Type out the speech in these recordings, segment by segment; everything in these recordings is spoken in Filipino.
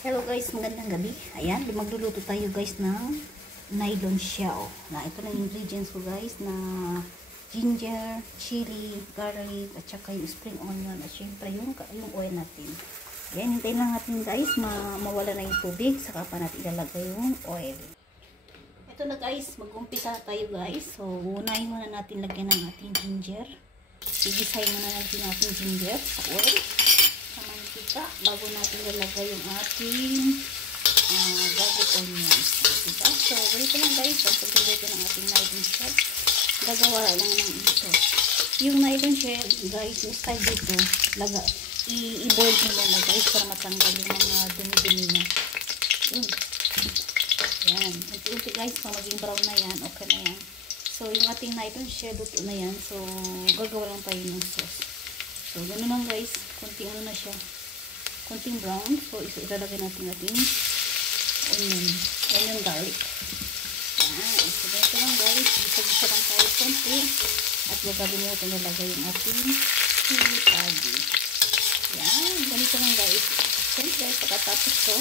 Hello guys, magandang gabi. Ayan, magluluto tayo guys ng nylon shell. Ito na yung ingredients ko guys na ginger, chili, garlic, at saka yung spring onion, at syempre yung oil natin. Ayan, hintayin lang natin guys, mawala na yung tubig, saka pa natin ilalagay yung oil. Ito na guys, mag-umpisa tayo guys. So, unahin muna natin lagyan ng ating ginger. Igisahin muna natin ating ginger sa oil. Bago natin lalagay yung ating garlic onions. Diba? So, ganito lang guys, ang pagluluto ng ating nylon shell. Gagawa lang ng ito. Yung nylon shell, guys, yung style dito, i-boil nyo muna guys para matanggal yung mga dumi-dumi niya. Yan. Unti-unti guys, kung maging brown na yan, okay na yan. So, yung ating nylon shell, luto na yan. So, gagawa lang tayo ng sauce. So, gano'n lang guys. Kunting ano na siya. Konting brown. So, ilalagay natin ating onion garlic. Yan. So, ganito lang guys. Isa-isa lang tayo konti. At gagawin natin nilagay yung ating chili padi. Yan. Ganito lang guys. Siyempre, pagkatapos to,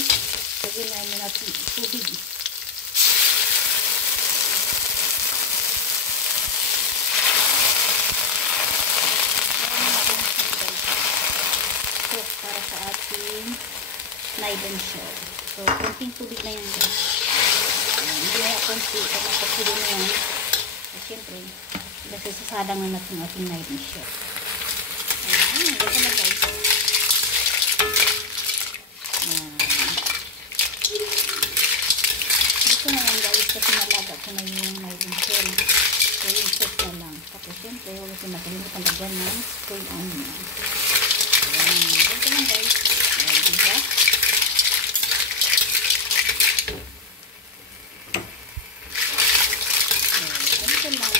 lagyan natin tubig. Para sa ating nylon shell. So, konting tubig na yan guys. Hindi na konti. Pag napagtubig na yan, siyempre, sasalang na natin ating nylon shell. Ayan, ganda na guys. Dito na yan guys, kasi nalaga ko na yung nylon shell. So, yung set na lang. Tapos, siyempre, huwag natin nakalimutan lagyan ng spring onion. Ganito lang guys. Diba? Ganito lang.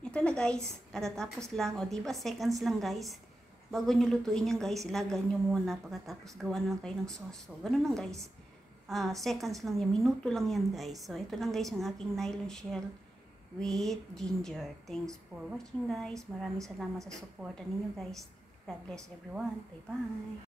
Ito na guys. Katatapos lang. O diba seconds lang guys. Bago nyo lutuin yan guys, ilagay nyo muna. Pagkatapos gawa na lang kayo ng sauce. So, ganun lang guys. Seconds lang yan. Minuto lang yan guys. So, ito lang guys yung aking nylon shell with ginger. Thanks for watching guys. Maraming salamat sa support ninyo guys. God bless everyone. Bye bye.